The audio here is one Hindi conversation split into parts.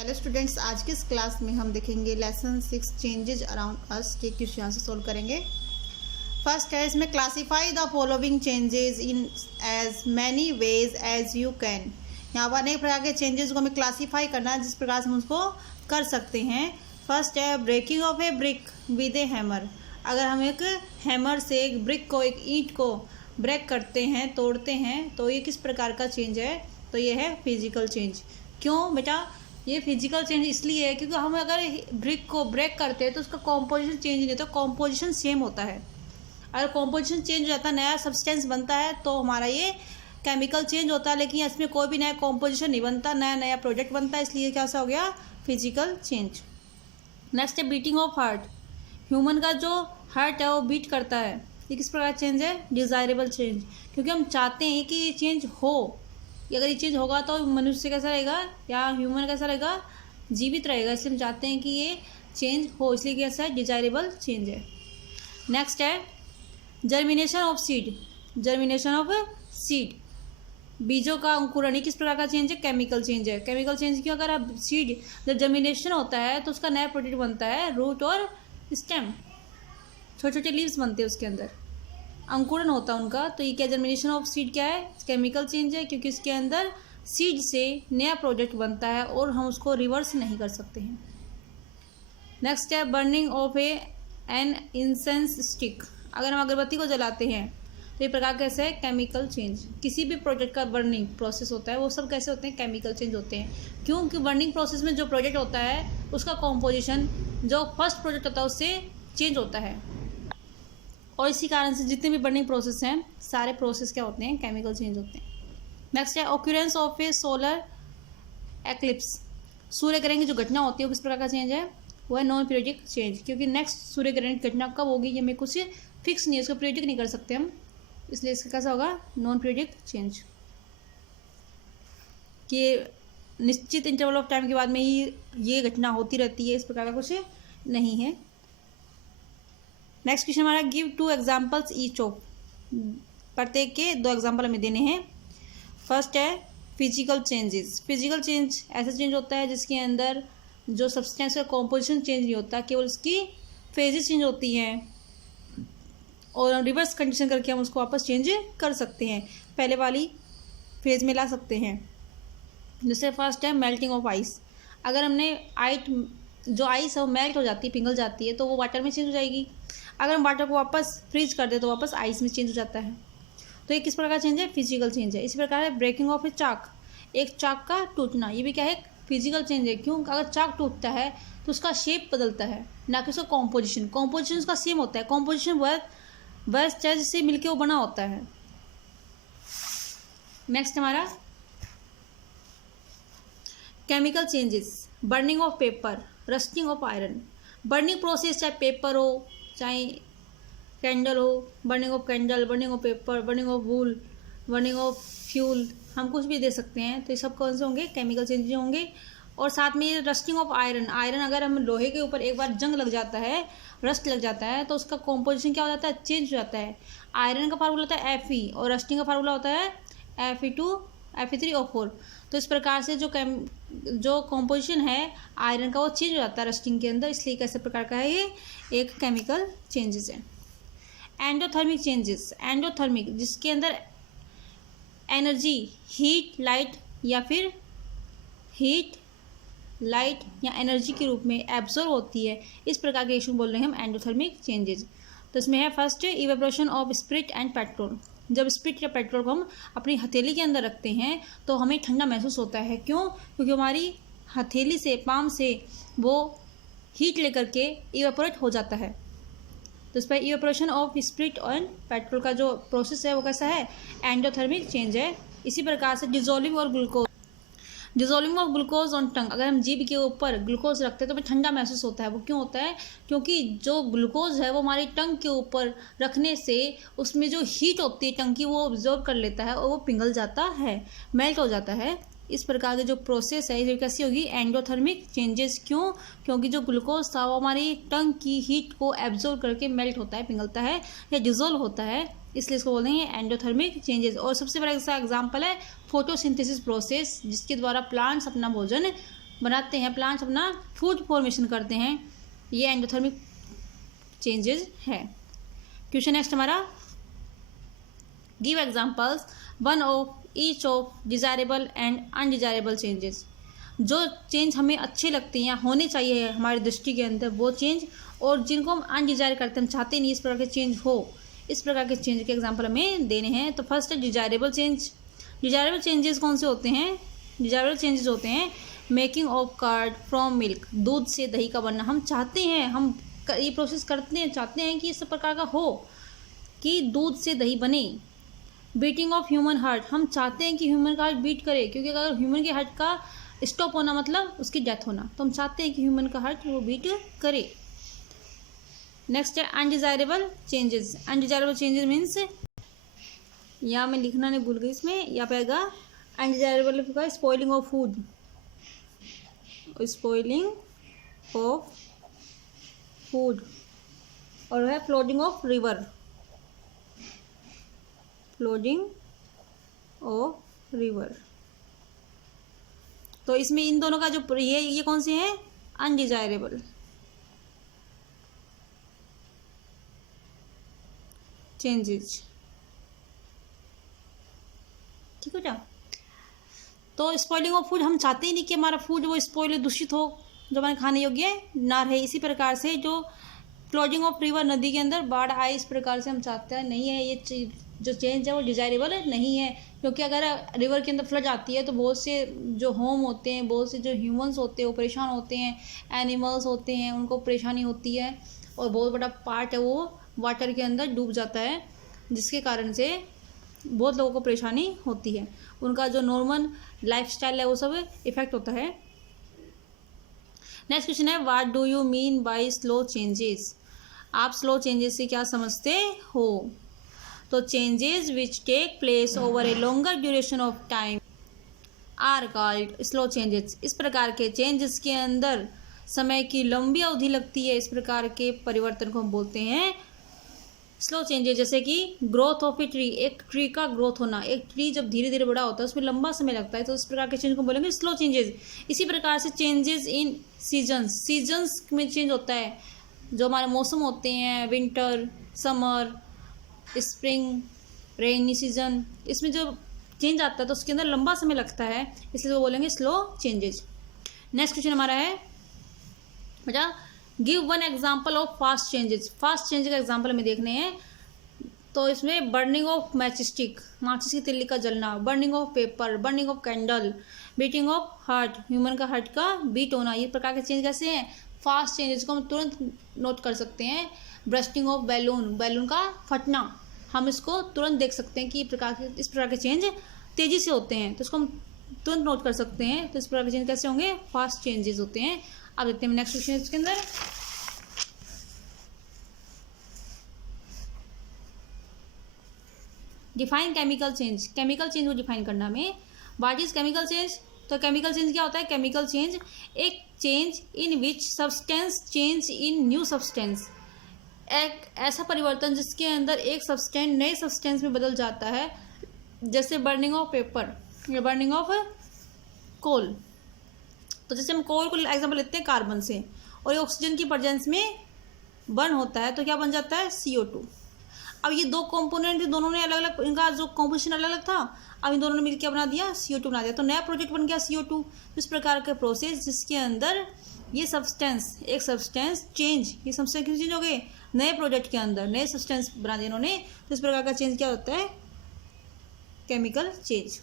हेलो स्टूडेंट्स, आज की इस क्लास में हम देखेंगे लेसन 6 चेंजेस अराउंड अस के क्वेश्चन से सोल्व करेंगे। फर्स्ट है इसमें classify the following changes in as many ways as you can. यहाँ पर अनेक प्रकार के चेंजेस को हमें क्लासीफाई करना है जिस प्रकार से हम उसको कर सकते हैं। फर्स्ट है breaking of a brick with a hammer. अगर हम एक हैमर से एक ब्रिक को, एक ईंट को ब्रेक करते हैं, तोड़ते हैं, तो ये किस प्रकार का चेंज है? तो ये है फिजिकल चेंज। क्यों बेटा? ये फिजिकल चेंज इसलिए है क्योंकि हम अगर ब्रिक को ब्रेक करते हैं तो उसका कॉम्पोजिशन चेंज नहीं होता, कॉम्पोजिशन सेम होता है। अगर कॉम्पोजिशन चेंज हो जाता है, नया सब्सटेंस बनता है, तो हमारा ये केमिकल चेंज होता है। लेकिन इसमें कोई भी नया कॉम्पोजिशन नहीं बनता, नया प्रोडक्ट बनता है, इसलिए क्या सा हो गया? Physical change. नेक्स्ट है बीटिंग ऑफ हार्ट। ह्यूमन का जो हार्ट है वो बीट करता है, ये किस प्रकार चेंज है? Desirable change. क्योंकि हम चाहते हैं कि ये चेंज हो। अगर ये चेंज होगा तो मनुष्य कैसा रहेगा या ह्यूमन कैसा रहेगा? जीवित रहेगा। इसलिए हम चाहते हैं कि ये चेंज हो, इसलिए कैसा है? डिजायरेबल चेंज है। नेक्स्ट है germination of seed. Germination of seed, बीजों का अंकुरण, ये किस प्रकार का चेंज है? केमिकल चेंज है। केमिकल चेंज क्यों? अगर अब सीड जब जर्मिनेशन होता है तो उसका नया प्रोडक्ट बनता है, रूट और स्टेम, छोटे छोटे लीव्स बनते हैं उसके अंदर, अंकुरण होता है उनका। तो ये क्या जर्मिनेशन ऑफ सीड क्या है? केमिकल चेंज है, क्योंकि इसके अंदर सीड से नया प्रोडक्ट बनता है और हम उसको रिवर्स नहीं कर सकते हैं। नेक्स्ट है burning of an incense stick. अगर हम अगरबत्ती को जलाते हैं तो ये प्रकार कैसे है? Chemical change. किसी भी प्रोडक्ट का बर्निंग प्रोसेस होता है वो सब कैसे होते हैं? केमिकल चेंज होते हैं। क्योंकि बर्निंग प्रोसेस में जो प्रोडक्ट होता है उसका कॉम्पोजिशन जो फर्स्ट प्रोडक्ट होता है उससे चेंज होता है, और इसी कारण से जितने भी बर्निंग प्रोसेस हैं सारे प्रोसेस क्या होते हैं? केमिकल चेंज होते हैं। नेक्स्ट है occurrence of a solar eclipse. सूर्य ग्रहण की जो घटना होती है वो किस प्रकार का चेंज है? वो है नॉन पीरियडिक चेंज। क्योंकि नेक्स्ट सूर्य ग्रहण की घटना कब होगी ये हमें कुछ फिक्स नहीं है, उसको प्रिडिक्ट नहीं कर सकते हम, इसलिए इसका कैसा होगा? Non periodic change. कि निश्चित इंटरवल ऑफ टाइम के बाद में ही ये घटना होती रहती है, इस प्रकार का कुछ नहीं है। नेक्स्ट क्वेश्चन हमारा गिव 2 एग्जाम्पल्स ईच ऑफ। प्रत्येक के 2 एग्जाम्पल हमें देने हैं। फर्स्ट है फिजिकल चेंजेस। फिजिकल चेंज ऐसा चेंज होता है जिसके अंदर जो सब्सटेंस का कॉम्पोजिशन चेंज नहीं होता, केवल उसकी फेजेस चेंज होती हैं और रिवर्स कंडीशन करके हम उसको वापस चेंज कर सकते हैं, पहले वाली फेज में ला सकते हैं। जैसे फर्स्ट है मेल्टिंग ऑफ आइस। अगर हमने जो आइस है वो मेल्ट हो जाती है, पिघल जाती है, तो वो वाटर में चेंज हो जाएगी। अगर हम वाटर को वापस फ्रीज कर दे तो वापस आइस में चेंज हो जाता है। तो ये किस प्रकार का चेंज है? फिजिकल चेंज है। इसी प्रकार है ब्रेकिंग ऑफ ए चाक। एक चाक का टूटना, ये भी क्या है? फिजिकल चेंज है। क्यों? अगर चाक टूटता है तो उसका शेप बदलता है, ना कि उसका कॉम्पोजिशन। कॉम्पोजिशन उसका सेम होता है, कॉम्पोजिशन वह चीज से मिलकर वो बना होता है। नेक्स्ट हमारा chemical changes. Burning of paper, rusting of iron. Burning process चाहे पेपर हो चाहे कैंडल हो, burning of candle, burning of paper, burning of wool, burning of fuel, हम कुछ भी दे सकते हैं। तो ये सब कौन से होंगे? केमिकल चेंजेस होंगे। और साथ में रस्टिंग ऑफ आयरन। आयरन अगर हम लोहे के ऊपर एक बार जंग लग जाता है, रस्ट लग जाता है, तो उसका कॉम्पोजिशन क्या हो जाता है? चेंज हो जाता है। आयरन का फार्मूला होता है Fe और रस्टिंग का फार्मूला होता है Fe2 Fe3O4। तो इस प्रकार से जो कॉम्पोजिशन है आयरन का वो चेंज हो जाता है रस्टिंग के अंदर, इसलिए कैसे प्रकार का है? ये एक केमिकल चेंजेस है। Endothermic changes. एंडोथर्मिक जिसके अंदर एनर्जी हीट लाइट या एनर्जी के रूप में एब्जॉर्ब होती है, इस प्रकार के इशू बोल रहे हैं हम एंडोथर्मिक चेंजेस। तो इसमें है first evaporation of spirit and petrol. जब स्पिरिट या पेट्रोल को हम अपनी हथेली के अंदर रखते हैं तो हमें ठंडा महसूस होता है। क्यों? क्योंकि हमारी हथेली से, पाम से वो हीट लेकर के इवेपोरेट हो जाता है। तो इस पर evaporation of spirit and petrol का जो प्रोसेस है वो कैसा है? एंडोथर्मिक चेंज है। इसी प्रकार से डिजोल्विंग और glucose. Dissolving of glucose on टंग। अगर हम जीभ के ऊपर ग्लूकोज रखते हैं तो हमें ठंडा महसूस होता है। वो क्यों होता है? क्योंकि जो ग्लूकोज है वो हमारी टंग के ऊपर रखने से उसमें जो हीट होती है टंग की वो ऑब्जॉर्व कर लेता है और वो पिघल जाता है, मेल्ट हो जाता है। इस प्रकार की जो प्रोसेस है ये कैसी होगी? Endothermic changes. क्यों? क्योंकि जो ग्लूकोज था वो हमारी टंग की हीट को एब्जॉर्व करके मेल्ट होता है, पिघलता है या डिजोल्व होता है, इसलिए इसको बोलते हैं एंडोथर्मिक चेंजेस। और सबसे बड़ा इसका एग्जाम्पल है फोटोसिंथेसिस प्रोसेस, जिसके द्वारा प्लांट्स अपना भोजन बनाते हैं, प्लांट्स अपना फूड फॉर्मेशन करते हैं, ये एंडोथर्मिक चेंजेस है। क्वेश्चन नेक्स्ट हमारा, give examples one of each of desirable and undesirable changes. जो चेंज हमें अच्छे लगते हैं या होने चाहिए हमारी दृष्टि के अंदर वो चेंज, और जिनको हम अनडिजायर करते हैं, हम चाहते नहीं इस प्रकार के चेंज हो, इस प्रकार के चेंज के एग्जांपल हमें देने हैं। तो फर्स्ट है डिजायरेबल चेंज। डिजायरेबल चेंजेस कौन से होते हैं? डिजायरेबल चेंजेस होते हैं making of curd from milk, दूध से दही का बनना। हम चाहते हैं, हम ये प्रोसेस करते हैं, चाहते हैं कि इस प्रकार का हो कि दूध से दही बने। बीटिंग ऑफ ह्यूमन हार्ट, हम चाहते हैं कि ह्यूमन का हार्ट बीट करे, क्योंकि अगर ह्यूमन के हार्ट का स्टॉप होना मतलब उसकी डेथ होना, तो हम चाहते हैं कि ह्यूमन का हार्ट वो बीट करे। नेक्स्ट है undesirable changes. Undesirable changes means, यहाँ मैं लिखना नहीं भूल गई, इसमें यहाँ पे आएगा अनडिजायरेबल का spoiling of food, spoiling of food, और है flooding of river, flooding of river. तो इसमें इन दोनों का जो ये कौन से हैं? Undesirable changes. ठीक हो जाओ। तो स्पॉइलिंग ऑफ फूड, हम चाहते ही नहीं कि हमारा फूड वो स्पॉइल, दूषित हो, जो हमारे खाने योग्य ना रहे। इसी प्रकार से जो फ्लोडिंग ऑफ रिवर, नदी के अंदर बाढ़ आए, इस प्रकार से हम चाहते हैं नहीं है, ये जो चेंज है वो डिजायरेबल नहीं है। क्योंकि अगर रिवर के अंदर फ्लड आती है तो बहुत से जो होम होते हैं, बहुत से जो ह्यूमंस होते हैं वो परेशान होते हैं, एनिमल्स होते हैं उनको परेशानी होती है, और बहुत बड़ा पार्ट है वो वाटर के अंदर डूब जाता है, जिसके कारण से बहुत लोगों को परेशानी होती है, उनका जो नॉर्मल लाइफस्टाइल है वो सब इफेक्ट होता है। नेक्स्ट क्वेश्चन है, what do you mean by slow changes? आप स्लो चेंजेस से क्या समझते हो? तो changes which take place over a longer duration of time are called slow changes. इस प्रकार के चेंज जिसके अंदर समय की लंबी अवधि लगती है, इस प्रकार के परिवर्तन को हम बोलते हैं स्लो चेंजेस। जैसे कि ग्रोथ ऑफ ए ट्री, एक ट्री का ग्रोथ होना, एक ट्री जब धीरे धीरे बड़ा होता है उसमें लंबा समय लगता है, तो इस प्रकार के चेंज को बोलेंगे स्लो चेंजेस। इसी प्रकार से चेंजेस इन सीजन्स, सीजन्स में चेंज होता है, जो हमारे मौसम होते हैं, winter, summer, spring, rainy season, इसमें जो चेंज आता है तो उसके अंदर लंबा समय लगता है, इसलिए वो बोलेंगे स्लो चेंजेस। नेक्स्ट क्वेश्चन हमारा है बेटा, give one example of fast changes. Fast change का एग्जाम्पल हमें देखने हैं। तो इसमें बर्निंग ऑफ मैचस्टिक, माचिस की तिल्ली का जलना, burning of paper, burning of candle, beating of heart, human का हार्ट का बीट होना, ये प्रकार के चेंज कैसे हैं? फास्ट चेंजेस को हम तुरंत नोट कर सकते हैं। ब्रस्टिंग ऑफ बैलून, बैलून का फटना, हम इसको तुरंत देख सकते हैं कि इस प्रकार के चेंज तेजी से होते हैं, तो इसको हम तुरंत नोट कर सकते हैं। तो इस प्रकार के चेंज कैसे होंगे? फास्ट चेंजेस होते हैं। अब देखते हैं नेक्स्ट क्वेश्चन इसके अंदर, define chemical change. Chemical change को डिफाइन करना में, व्हाट इज केमिकल चेंज? तो केमिकल चेंज क्या होता है? केमिकल चेंज एक change in which substance change in new substance, एक ऐसा परिवर्तन जिसके अंदर एक सब्सटेंस नए सब्सटेंस में बदल जाता है। जैसे बर्निंग ऑफ पेपर या बर्निंग ऑफ कोल। तो जैसे हम कोल को एग्जांपल लेते हैं कार्बन से, और ये ऑक्सीजन की प्रेजेंस में बर्न होता है तो क्या बन जाता है? CO2। अब ये दो कंपोनेंट, दोनों ने अलग अलग, इनका जो कॉम्पोजिशन अलग अलग था, अब इन दोनों ने मिलकर क्या बना दिया? CO2 बना दिया, तो नया प्रोडक्ट बन गया CO2। इस प्रकार का प्रोसेस जिसके अंदर ये सब्सटेंस, एक सब्सटेंस चेंज, ये सब्सटेंस क्यों चेंज हो गए? नए प्रोडक्ट के अंदर नए सब्सटेंस बना दिया इन्होंने, तो इस प्रकार का चेंज क्या होता है? Chemical change.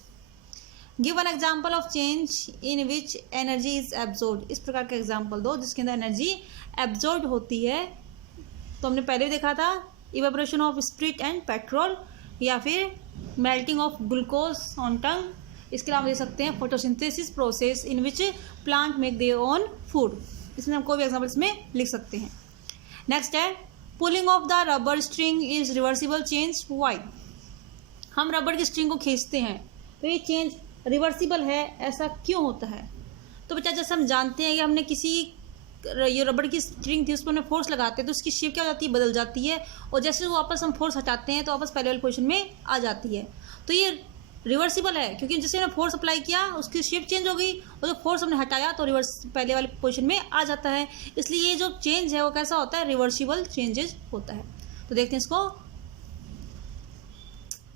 Give one example of change in which energy is absorbed. इस प्रकार का एग्जाम्पल दो जिसके अंदर एनर्जी एब्जॉर्ब होती है। तो हमने पहले भी देखा था, evaporation of spirit and petrol, या फिर मेल्टिंग ऑफ ग्लूकोज ऑन टंग। इसके अलावा दे सकते हैं photosynthesis process in which plant make their own food. इसमें हम कोई भी एग्जाम्पल इसमें लिख सकते हैं। नेक्स्ट है, pulling of the rubber string is reversible change, why? हम रबर की स्ट्रिंग को खींचते हैं तो ये चेंज रिवर्सिबल है, ऐसा क्यों होता है? तो बच्चा जैसे हम जानते हैं कि हमने किसी ये रबर की स्ट्रिंग थी उस पर हमने फोर्स लगाते हैं तो उसकी शेप क्या हो जाती है? बदल जाती है, और जैसे वो वापस हम फोर्स हटाते हैं तो वापस पहले वाले पोजीशन में आ जाती है। तो ये रिवर्सिबल है, क्योंकि जैसे हमने फोर्स अप्लाई किया उसकी शेप चेंज हो गई, और जो फोर्स हमने हटाया तो रिवर्स पहले वाले पोजीशन में आ जाता है। इसलिए ये जो चेंज है वो कैसा होता है, रिवर्सिबल चेंजेस होता है। तो देखते हैं इसको।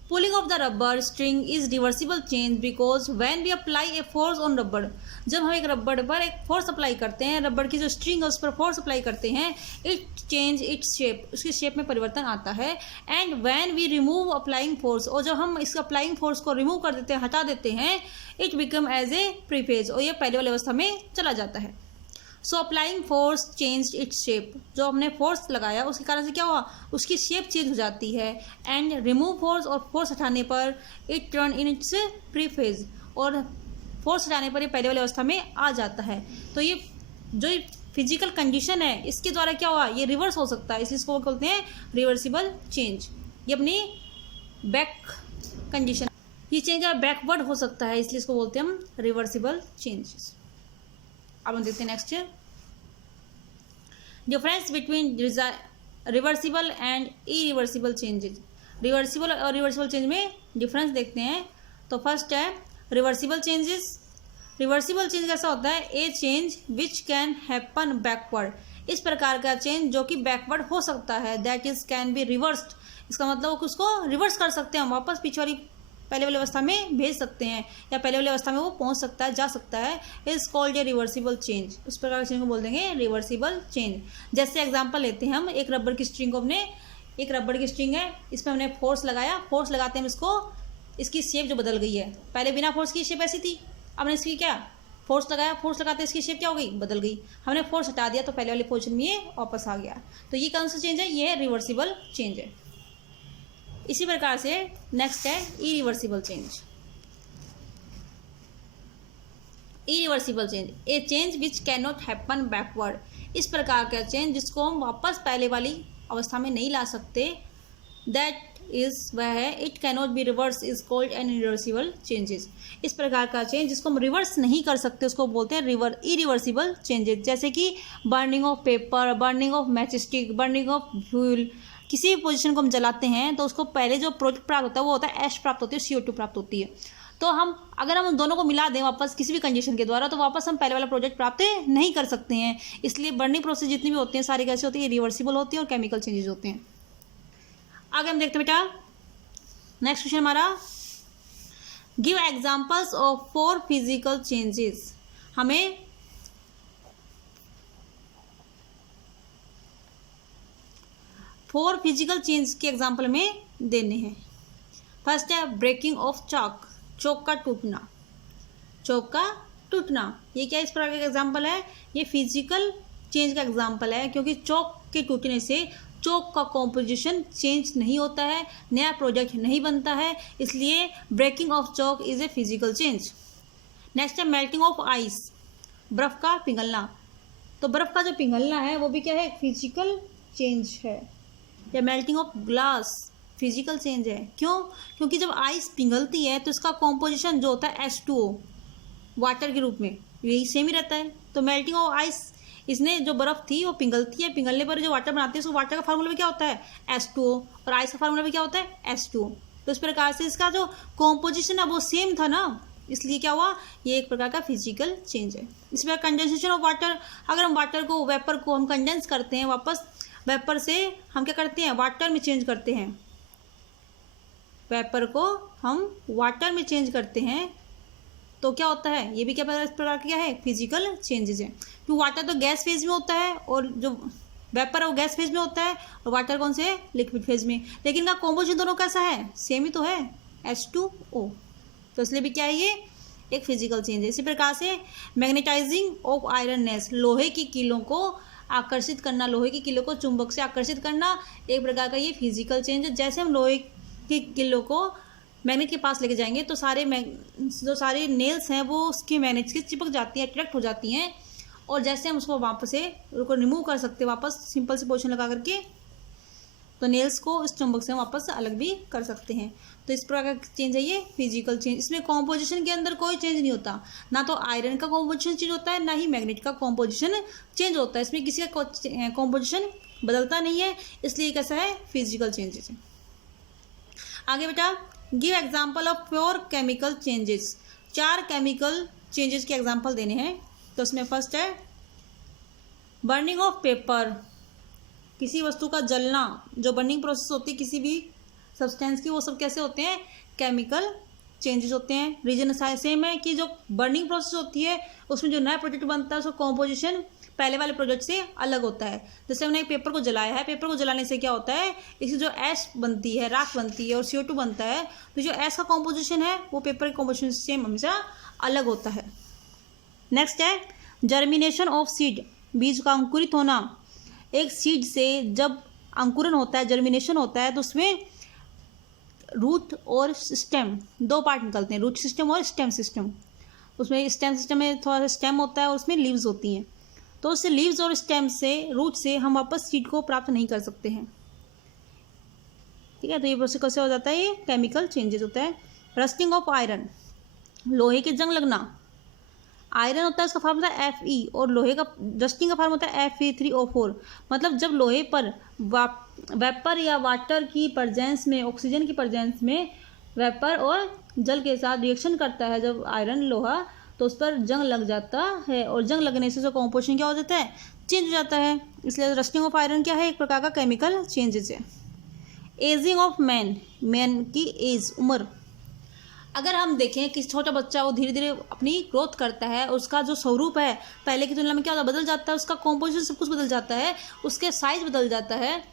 Pulling of the rubber string is reversible change because when we apply a force on rubber, जब हम एक रबर पर एक फोर्स अप्लाई करते हैं, रबर की जो स्ट्रिंग है उस पर फोर्स अप्लाई करते हैं, इट चेंज इट्स शेप, उसकी शेप में परिवर्तन आता है। And when we remove applying force, और जब हम इस अप्लाइंग फोर्स को रिमूव कर देते हैं, हटा देते हैं, it become as a preface, और ये पहले वाली अवस्था में चला जाता है। So applying force change its shape, जो हमने फोर्स लगाया उसके कारण से क्या हुआ, उसकी शेप चेंज हो जाती है। एंड रिमूव फोर्स, और फोर्स हटाने पर it turn in its preface, और फोर्स हटाने पर ये पहले वाली अवस्था में आ जाता है। तो ये जो फिजिकल कंडीशन है इसके द्वारा क्या हुआ, ये रिवर्स हो सकता है, इसलिए इसको बोलते हैं रिवर्सिबल चेंज। ये अपनी बैक कंडीशन, ये चेंज बैकवर्ड हो सकता है, इसलिए इसको बोलते हैं हम रिवर्सिबल चेंजेस। अब हम देखते हैं next, difference between reversible and irreversible changes. Reversible और रिवर्सिबल चेंज में डिफरेंस देखते हैं। तो फर्स्ट है रिवर्सिबल चेंजेस। रिवर्सिबल चेंज कैसा होता है, ए change which can happen backward, इस प्रकार का चेंज जो कि बैकवर्ड हो सकता है, that is can be reversed, इसका मतलब उसको रिवर्स कर सकते हैं, हम वापस पीछे वाली पहले वाली अवस्था में भेज सकते हैं, या पहले वाली अवस्था में वो पहुंच सकता है, जा सकता है, is called a reversible change. उस प्रकार के चेंज को बोल देंगे रिवर्सिबल चेंज। जैसे एग्जांपल लेते हैं हम, एक रबर की स्ट्रिंग को हमने, एक रबर की स्ट्रिंग है, इसमें हमने फोर्स लगाया, फोर्स लगाते हैं इसको, इसकी शेप जो बदल गई है, पहले बिना फोर्स की शेप ऐसी थी, हमने इसकी क्या फोर्स लगाया, फोर्स लगाते इसकी शेप क्या हो गई, बदल गई, हमने फोर्स हटा दिया तो पहले वाली पोजीशन में ये वापस आ गया। तो ये कौन सा चेंज है, ये रिवर्सिबल चेंज है। इसी प्रकार से नेक्स्ट है irreversible change. Irreversible change, A change which can not happen backward, इस प्रकार का चेंज जिसको हम वापस पहले वाली अवस्था में नहीं ला सकते, दैट इज वह है, it can not be reverse, is called an irreversible changes. इस प्रकार का चेंज जिसको हम रिवर्स नहीं कर सकते उसको बोलते हैं इरिवर्सिबल चेंजेस। जैसे कि burning of paper, burning of match stick, burning of fuel, किसी भी पोजीशन को हम जलाते हैं तो उसको पहले जो प्रोडक्ट प्राप्त होता है वो होता है ऐश प्राप्त होती है, CO2 प्राप्त होती है। तो हम अगर हम दोनों को मिला दें वापस किसी भी कंडीशन के द्वारा, तो वापस हम पहले वाला प्रोडक्ट प्राप्त नहीं कर सकते हैं। इसलिए बर्निंग प्रोसेस जितनी भी होती हैं सारी कैसी होती है, रिवर्सिबल होती है और केमिकल चेंजेस होते हैं। आगे हम देखते हैं बेटा, नेक्स्ट क्वेश्चन हमारा, give examples of 4 physical changes. हमें 4 फिजिकल चेंज के एग्जाम्पल में देने हैं। फर्स्ट है ब्रेकिंग ऑफ चॉक, चौक का टूटना, चौक का टूटना, ये क्या इस प्रकार का एग्जाम्पल है, ये फिजिकल चेंज का एग्जाम्पल है, क्योंकि चौक के टूटने से चौक का कॉम्पोजिशन चेंज नहीं होता है, नया प्रोडक्ट नहीं बनता है, इसलिए breaking of chalk is a physical change. Next है मेल्टिंग ऑफ आइस, बर्फ का पिघलना, तो बर्फ का जो पिघलना है वो भी क्या है, फिजिकल चेंज है। या melting of glass, physical change है, क्यों, क्योंकि जब आइस पिघलती है तो इसका कॉम्पोजिशन जो होता है H2O, वाटर के रूप में, यही सेम ही रहता है। तो मेल्टिंग ऑफ आइस, इसने जो बर्फ थी वो पिघलती है, पिघलने पर जो वाटर बनाती है उसको वाटर का फार्मूला भी क्या होता है, H2O, और आइस का फार्मूला भी क्या होता है, H2O। तो इस प्रकार से इसका जो कॉम्पोजिशन है वो सेम था ना, इसलिए क्या हुआ, ये एक प्रकार का फिजिकल चेंज है। इस प्रकार कंडेंसेशन ऑफ वाटर, अगर हम वाटर को, वेपर को हम कंडेंस करते हैं, वापस वेपर से हम क्या करते हैं, वाटर में चेंज करते हैं, वेपर को हम वाटर में चेंज करते हैं, तो क्या होता है, ये भी क्या इस प्रकार का क्या है, फिजिकल चेंजेस है। तो वाटर तो गैस फेज में होता है, और जो वेपर है वो गैस फेज में होता है, और वाटर कौन से है, लिक्विड फेज में, लेकिन इनका कॉम्पोजिशन दोनों कैसा है, सेम ही तो है, H2O। तो इसलिए भी क्या है, ये एक फिजिकल चेंज है। इसी प्रकार से मैग्नेटाइजिंग ऑफ आयरननेस, लोहे की कीलों को आकर्षित करना, लोहे की कीलों को चुंबक से आकर्षित करना, एक प्रकार का ये फिजिकल चेंज है। जैसे हम लोहे की कीलों को मैग्नेट के पास लेके जाएंगे तो जो सारे नेल्स हैं वो उसके मैग्नेट से चिपक जाती हैं, अट्रैक्ट हो जाती हैं, और जैसे हम उसको वापस से उसको रिमूव कर सकते हैं वापस सिंपल से पोजीशन लगा करके, तो नेल्स को इस चुंबक से वापस अलग भी कर सकते हैं। तो इस प्रकार का चेंज है ये फिजिकल चेंज। इसमें कॉम्पोजिशन के अंदर कोई चेंज नहीं होता, ना तो आयरन का कॉम्पोजिशन चेंज होता है, ना ही मैग्नेट का कॉम्पोजिशन चेंज होता है, इसमें किसी का कॉम्पोजिशन बदलता नहीं है, इसलिए कैसा है, फिजिकल चेंजेस है। आगे बेटा, give example of 4 chemical changes. 4 chemical changes के एग्जाम्पल देने हैं। तो उसमें फर्स्ट है बर्निंग ऑफ पेपर, किसी वस्तु का जलना, जो बर्निंग प्रोसेस होती है किसी भी सब्सटेंस की, वो सब कैसे होते हैं, केमिकल चेंजेस होते हैं। रीजन सेम है कि जो बर्निंग प्रोसेस होती है उसमें जो नया प्रोडक्ट बनता है उसका कॉम्पोजिशन पहले वाले प्रोडक्ट से अलग होता है। जैसे हमने एक पेपर को जलाया है, पेपर को जलाने से क्या होता है, इसकी जो ऐश बनती है, राख बनती है और CO2 बनता है, तो जो ऐश का कॉम्पोजिशन है वो पेपर के कॉम्पोजिशन से हमेशा अलग होता है। नेक्स्ट है जर्मिनेशन ऑफ सीड, बीज का अंकुरित होना। एक सीड से जब अंकुरन होता है, जर्मिनेशन होता है, तो उसमें रूट और स्टेम 2 पार्ट निकलते हैं, रूट सिस्टम और स्टेम सिस्टम। उसमें स्टेम सिस्टम में थोड़ा सा स्टेम होता है और उसमें लीव्स होती हैं। तो उससे लीव्स और स्टेम से, रूट से हम वापस सीड को प्राप्त नहीं कर सकते हैं। ठीक है, तो ये प्रोसेस कैसे हो जाता है, ये केमिकल चेंजेस होता है। रस्टिंग ऑफ आयरन, लोहे के जंग लगना। आयरन होता है उसका फार्म होता है Fe और लोहे का रस्टिंग का फार्म होता है Fe3O4। मतलब जब लोहे पर वेपर या वाटर की प्रेजेंस में, ऑक्सीजन की प्रेजेंस में वेपर और जल के साथ रिएक्शन करता है जब आयरन लोहा, तो उस पर जंग लग जाता है और जंग लगने से जो कॉम्पोजिशन क्या हो जाता है, चेंज हो जाता है। इसलिए रस्टिंग ऑफ आयरन क्या है, एक प्रकार का केमिकल चेंजेस है। एजिंग ऑफ मैन, मैन की एज, उम्र। अगर हम देखें कि छोटा बच्चा वो धीरे धीरे अपनी ग्रोथ करता है, उसका जो स्वरूप है पहले की तुलना में क्या होता है, बदल जाता है, उसका कॉम्पोजिशन सब कुछ बदल जाता है, उसके साइज बदल जाता है।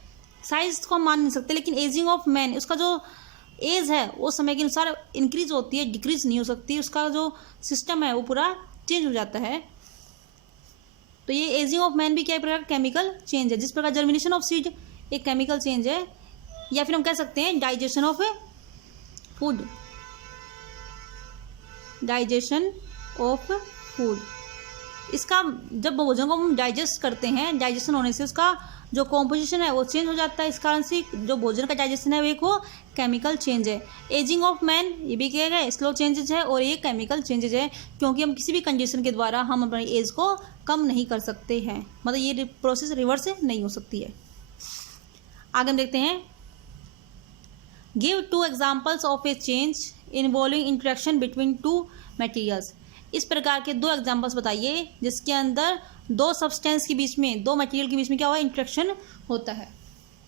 साइज को हम मान नहीं सकते, लेकिन एजिंग ऑफ मैन, उसका जो एज है वो समय के अनुसार इंक्रीज होती है, डिक्रीज नहीं हो सकती, उसका जो सिस्टम है वो पूरा चेंज हो जाता है। तो ये एजिंग ऑफ मैन भी क्या प्रकार केमिकल चेंज है। जिस प्रकार जर्मिनेशन ऑफ सीड एक केमिकल चेंज है, या फिर हम कह सकते हैं digestion of food, digestion of food. इसका जब भोजन को हम डाइजेस्ट करते हैं, डाइजेशन होने से उसका जो कॉम्पोजिशन है वो चेंज हो जाता है। इस कारण से जो भोजन का डाइजेशन है वो एक वो केमिकल चेंज है। एजिंग ऑफ मैन ये भी किया गया स्लो चेंजेज है और ये केमिकल चेंजेज है, क्योंकि हम किसी भी कंडीशन के द्वारा हम अपनी एज को कम नहीं कर सकते हैं, मतलब ये प्रोसेस रिवर्स नहीं हो सकती है। आगे हम देखते हैं give 2 examples of A change involving interaction between 2 materials. इस प्रकार के 2 एग्जाम्पल्स बताइए जिसके अंदर 2 सब्सटेंस के बीच में, 2 मटेरियल के बीच में क्या हुआ, इंटरेक्शन होता है।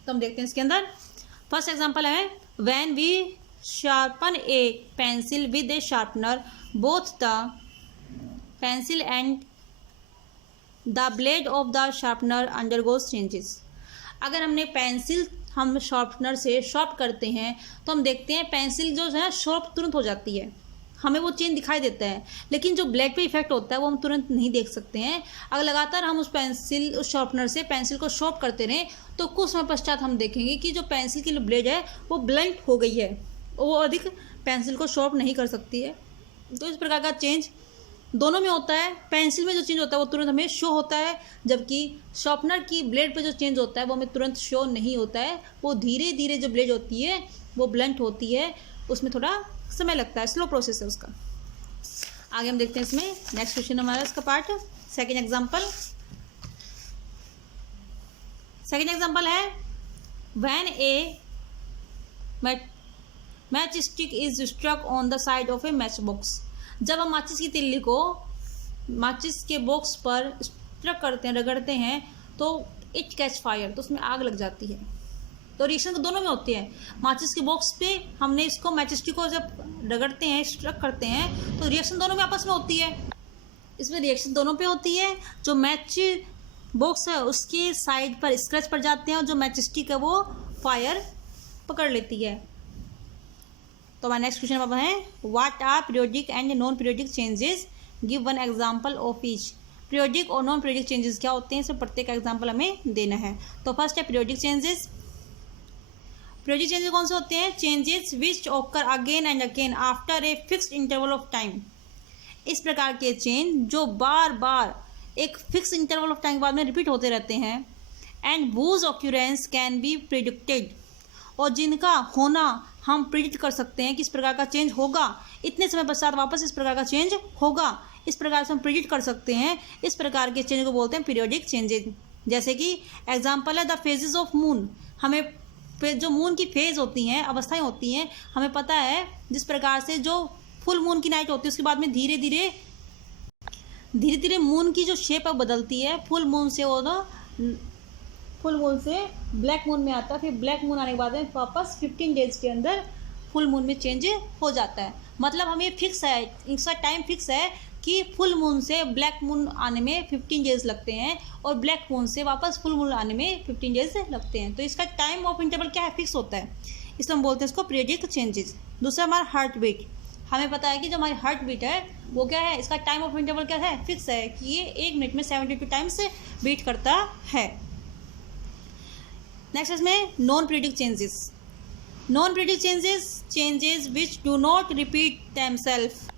तो हम देखते हैं इसके अंदर। फर्स्ट एग्जाम्पल है when we sharpen a pencil with a sharpener both the pencil and the blade of the sharpener undergoes changes. अगर हमने पेंसिल हम शार्पनर से शार्प करते हैं तो हम देखते हैं पेंसिल जो है शार्प तुरंत हो जाती है, हमें वो चेंज दिखाई देता है, लेकिन जो ब्लेड पे इफेक्ट होता है वो हम तुरंत नहीं देख सकते हैं। अगर लगातार हम उस शार्पनर से पेंसिल को शार्प करते रहें तो कुछ समय पश्चात हम देखेंगे कि जो पेंसिल की ब्लेड है वो ब्लंट हो गई है, वो अधिक पेंसिल को शार्प नहीं कर सकती है। तो इस प्रकार का चेंज दोनों में होता है। पेंसिल में जो चेंज होता है वो तुरंत हमें शो होता है, जबकि शार्पनर की ब्लेड पे जो चेंज होता है वो हमें तुरंत शो नहीं होता है। वो धीरे धीरे जो ब्लेड होती है वो ब्लंट होती है, उसमें थोड़ा समय लगता है, स्लो प्रोसेस है उसका। आगे हम देखते हैं इसमें नेक्स्ट क्वेश्चन हमारा इसका पार्ट। सेकंड एग्जांपल है when a match stick is struck on the side of a match box. जब हम माचिस की तिल्ली को माचिस के बॉक्स पर स्ट्रक करते हैं, रगड़ते हैं, तो इट कैच फायर, तो उसमें आग लग जाती है। तो रिएक्शन तो दोनों में होती है। माचिस के बॉक्स पे हमने इसको मैच स्टिक को जब रगड़ते हैं, स्ट्रक करते हैं, तो रिएक्शन दोनों में आपस में होती है। इसमें रिएक्शन दोनों पे होती है। जो मैच बॉक्स है उसके साइड पर स्क्रैच पड़ जाते हैं और जो मैच स्टिक है वो फायर पकड़ लेती है। तो हमारा नेक्स्ट क्वेश्चन अब है what are periodic and non periodic changes, give 1 example of each. Periodic और नॉन पीरियोडिक चेंजेस क्या होते हैं, इसमें प्रत्येक एग्जांपल हमें देना है। तो फर्स्ट है पीरियोडिक चेंजेस। पीरियोडिक चेंजेस कौन से होते हैं, changes which occur again and again after a fixed interval of time. इस प्रकार के चेंज जो बार बार एक फिक्स इंटरवल ऑफ टाइम के बाद में रिपीट होते रहते हैं, and whose occurrence can be predicted, और जिनका होना हम प्रिडिक्ट कर सकते हैं कि इस प्रकार का चेंज होगा, इतने समय पश्चात वापस इस प्रकार का चेंज होगा, इस प्रकार से हम प्रिडिक्ट कर सकते हैं। इस प्रकार के चेंज को बोलते हैं पीरियोडिक चेंजेस। जैसे कि एग्जांपल है द फेजेस ऑफ मून, हमें जो मून की फेज होती हैं, अवस्थाएं होती हैं, हमें पता है जिस प्रकार से जो फुल मून की नाइट होती है उसके बाद में धीरे धीरे मून की जो शेप है बदलती है। फुल मून से ब्लैक मून में आता है, फिर ब्लैक मून आने के बाद में वापस 15 डेज के अंदर फुल मून में चेंज हो जाता है। मतलब हमें फिक्स है, इसका टाइम फिक्स है कि फुल मून से ब्लैक मून आने में 15 डेज लगते हैं और ब्लैक मून से वापस फुल मून आने में 15 डेज लगते हैं। तो इसका टाइम ऑफ इंटरवल क्या है, फिक्स होता है, इसलिए हम बोलते हैं इसको पीरियडिक चेंजेस। दूसरा हमारा हार्ट बीट, हमें पता है कि जो हमारी हार्ट बीट है वो क्या है, इसका टाइम ऑफ इंटरवल क्या है, फिक्स है कि ये 1 मिनट में 72 टाइम्स बीट करता है। नेक्स्ट इसमें non periodic changes. Non periodic changes which do not repeat themselves.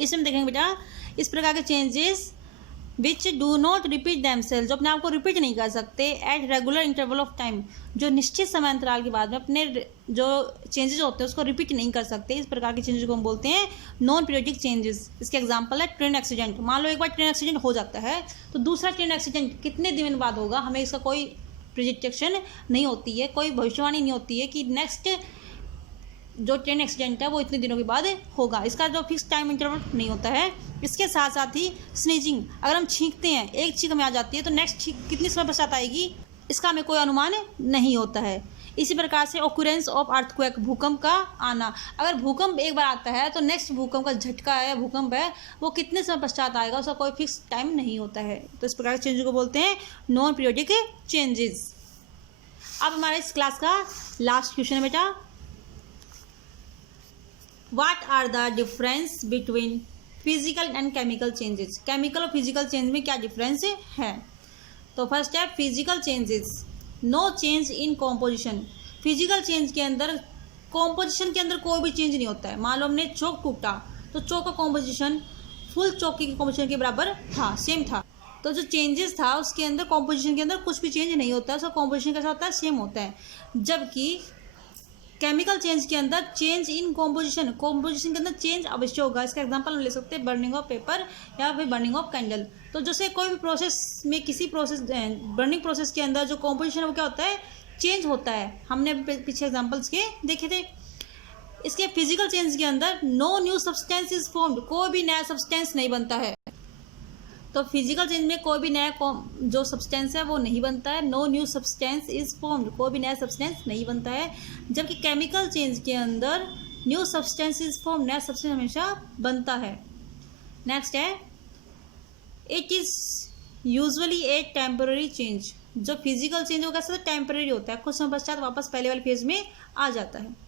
इसमें देखेंगे बेटा, इस प्रकार के changes which do not repeat themselves, जो अपने आप को रिपीट नहीं कर सकते at regular interval of time, जो निश्चित समय अंतराल के बाद में अपने जो चेंजेस होते हैं उसको रिपीट नहीं कर सकते, इस प्रकार के चेंजेस को हम बोलते हैं नॉन पीरियडिक चेंजेस। इसके एग्जांपल है ट्रेन एक्सीडेंट। मान लो एक बार ट्रेन एक्सीडेंट हो जाता है तो दूसरा ट्रेन एक्सीडेंट कितने दिन बाद होगा, हमें इसका कोई प्रिडिक्शन नहीं होती है, कोई भविष्यवाणी नहीं होती है कि नेक्स्ट जो ट्रेन एक्सीडेंट है वो इतने दिनों के बाद होगा, इसका जो फिक्स टाइम इंटरवल नहीं होता है। इसके साथ साथ ही स्नीजिंग, अगर हम छींकते हैं, एक छींक हमें आ जाती है तो नेक्स्ट छींक कितनी समय पश्चात आएगी, इसका हमें कोई अनुमान नहीं होता है। इसी प्रकार से ऑक्यूरेंस ऑफ अर्थक्वेक, भूकंप का आना, अगर भूकंप एक बार आता है तो नेक्स्ट भूकंप का झटका है, भूकंप है, वो कितने समय पश्चात आएगा, उसका कोई फिक्स टाइम नहीं होता है। तो इस प्रकार के चेंजेस को बोलते हैं नॉन पीरियडिक चेंजेस। अब हमारे इस क्लास का लास्ट क्वेश्चन है बेटा, what are the difference between physical and chemical changes. Chemical और फिजिकल चेंज में क्या डिफरेंस है। तो फर्स्ट है physical changes, no change in composition. Physical change के अंदर कॉम्पोजिशन के अंदर कोई भी चेंज नहीं होता है। मान लो हमने चौक टूटा तो चौक का कॉम्पोजिशन फुल चौक की कॉम्पोजिशन के बराबर था, सेम था, तो जो चेंजेस था उसके अंदर कॉम्पोजिशन के अंदर कुछ भी चेंज नहीं होता है, उसका कॉम्पोजिशन कैसा होता है, सेम होता है। जबकि केमिकल चेंज के अंदर चेंज इन कॉम्पोजिशन, कॉम्पोजिशन के अंदर चेंज अवश्य होगा। इसका एग्जांपल हम ले सकते हैं बर्निंग ऑफ पेपर या फिर बर्निंग ऑफ कैंडल। तो जैसे कोई भी प्रोसेस में, किसी प्रोसेस बर्निंग प्रोसेस के अंदर जो कॉम्पोजिशन है वो क्या होता है, चेंज होता है। हमने पीछे एग्जाम्पल्स के देखे थे। इसके फिजिकल चेंज के अंदर no new substance is formed, कोई भी नया सब्सटेंस नहीं बनता है। तो फिजिकल चेंज में कोई भी नया जो सब्सटेंस है वो नहीं बनता है, no new substance is formed, कोई भी नया सब्सटेंस नहीं बनता है। जबकि केमिकल चेंज के अंदर न्यू सब्सटेंस इज फॉर्म्ड, नया सब्सटेंस हमेशा बनता है। नेक्स्ट है it is usually A temporary change. जो फिजिकल चेंज होगा सब टेम्पररी होता है, कुछ समय पश्चात वापस पहले वाले फेज में आ जाता है।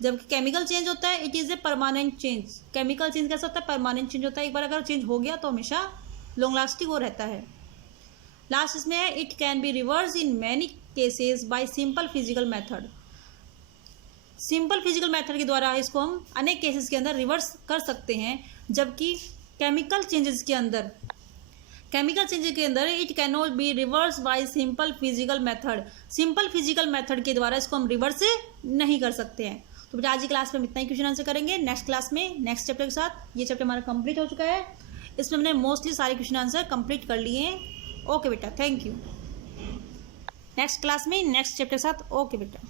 जबकि केमिकल चेंज होता है it is a permanent change. Chemical change कैसा होता है, परमानेंट चेंज होता है, एक बार अगर चेंज हो गया तो हमेशा लॉन्ग लास्टिंग हो रहता है। लास्ट इसमें है it can be reverse in many cases bye simple physical method. Simple physical method के द्वारा इसको हम अनेक केसेस के अंदर रिवर्स कर सकते हैं। जबकि केमिकल चेंजेस के अंदर it can not be reverse bye simple physical method. Simple physical method के द्वारा इसको हम रिवर्स नहीं कर सकते हैं। तो बेटा आज की क्लास में हम इतना ही क्वेश्चन आंसर करेंगे। नेक्स्ट क्लास में नेक्स्ट चैप्टर के साथ, ये चैप्टर हमारा कंप्लीट हो चुका है, इसमें हमने मोस्टली सारे क्वेश्चन आंसर कंप्लीट कर लिए हैं। ओके बेटा, थैंक यू। नेक्स्ट क्लास में नेक्स्ट चैप्टर के साथ, ओके बेटा।